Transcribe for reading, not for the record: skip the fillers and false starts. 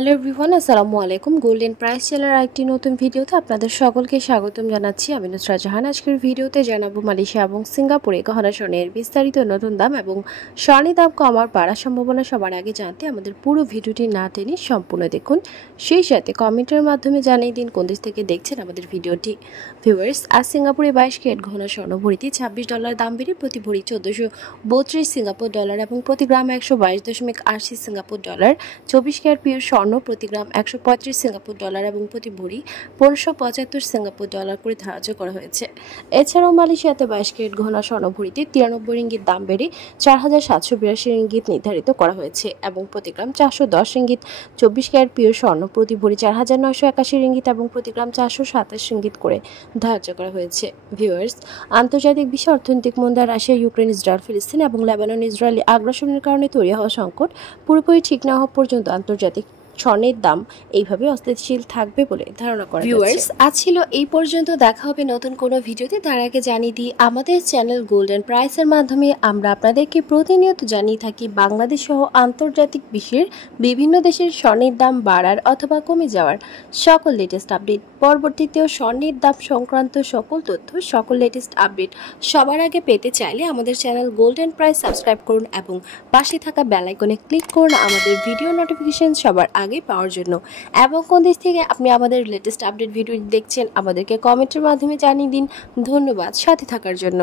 Hello everyone, আসসালামু আলাইকুম। Golden price seller একটি নতুন ভিডিওতে আপনাদের সকলকে স্বাগতম জানাচ্ছি। আমি নুসরাত জাহান। আজকের ভিডিওতে জানাবো মালয়েশিয়া এবং সিঙ্গাপুরে গহনা স্বর্ণের বিস্তারিত নতুন দাম এবং স্বর্ণের দাম কমার বাড়ার সম্ভাবনা সবার আগে জানতে আমাদের পুরো ভিডিওটি না টেনে সম্পূর্ণ দেখুন। সেই সাথে কমেন্টের মাধ্যমে জানিয়ে দিন কোন দেশ থেকে দেখছেন আমাদের ভিডিওটি। ভিউয়ার্স, আজ সিঙ্গাপুরে 22 ক্যারেট গহনা স্বর্ণ ভরিতে $26 দাম বেড়ে প্রতি ভরি 1432 সিঙ্গাপুর ডলার এবং প্রতি গ্রাম 122.80 সিঙ্গাপুর ডলার। 24 ক্যারেট পিওর স্বর্ণ প্রতি গ্রাম 135 সিঙ্গাপুর ডলার এবং প্রতি ভরি 1575 সিঙ্গাপুর ডলার করে ধার্য করা হয়েছে। এছাড়াও মালয়েশিয়াতে 22 ক্যারেট গহনা স্বর্ণ ভরিতে 93 রিঙ্গিত দাম বেড়ে 4782 রিঙ্গিত নির্ধারিত করা হয়েছে এবং প্রতি গ্রাম 410 রিঙ্গিত। 24 ক্যারেট পিওর স্বর্ণ প্রতি ভরি 4981 রিঙ্গিত এবং প্রতি গ্রাম 427 রিঙ্গিত করে ধার্য করা হয়েছে। ভিউয়ার্স, আন্তর্জাতিক বিশ্ব অর্থনৈতিক মন্দা, রাশিয়া, ইউক্রেন, ইসরায়েল, ফিলিস্তিন এবং লেবানন ইসরায়েলি আগ্রাসনের কারণে তৈরি হওয়া সংকট পুরোপুরি ঠিক না হওয়া পর্যন্ত আন্তর্জাতিক স্বর্ণের দাম এইভাবে অস্থিতিশীল থাকবে বলে ধারণা করা হচ্ছে। ভিউয়ার্স, আজ ছিল এই পর্যন্ত। দেখা হবে নতুন কোনো ভিডিওতে। তার আগে জানিয়ে দিই, আমাদের চ্যানেল গোল্ডেন প্রাইসের মাধ্যমে আমরা আপনাদেরকে প্রতিনিয়ত জানিয়ে থাকি বাংলাদেশ সহ আন্তর্জাতিক বিশ্বের বিভিন্ন দেশের স্বর্ণের দাম বাড়ার অথবা কমে যাওয়ার সকল লেটেস্ট আপডেট। পরবর্তীতেও স্বর্ণের দাম সংক্রান্ত সকল তথ্য, সকল লেটেস্ট আপডেট সবার আগে পেতে চাইলে আমাদের চ্যানেল গোল্ডেন প্রাইস সাবস্ক্রাইব করুন এবং পাশে থাকা বেল আইকনে ক্লিক করুন আমাদের ভিডিও নোটিফিকেশন সবার আগে পাওয়ার জন্য। এবং কোন দেশ থেকে আপনি আমাদের লেটেস্ট আপডেট ভিডিও দেখছেন আমাদেরকে কমেন্টের মাধ্যমে জানিয়ে দিন। ধন্যবাদ সাথে থাকার জন্য।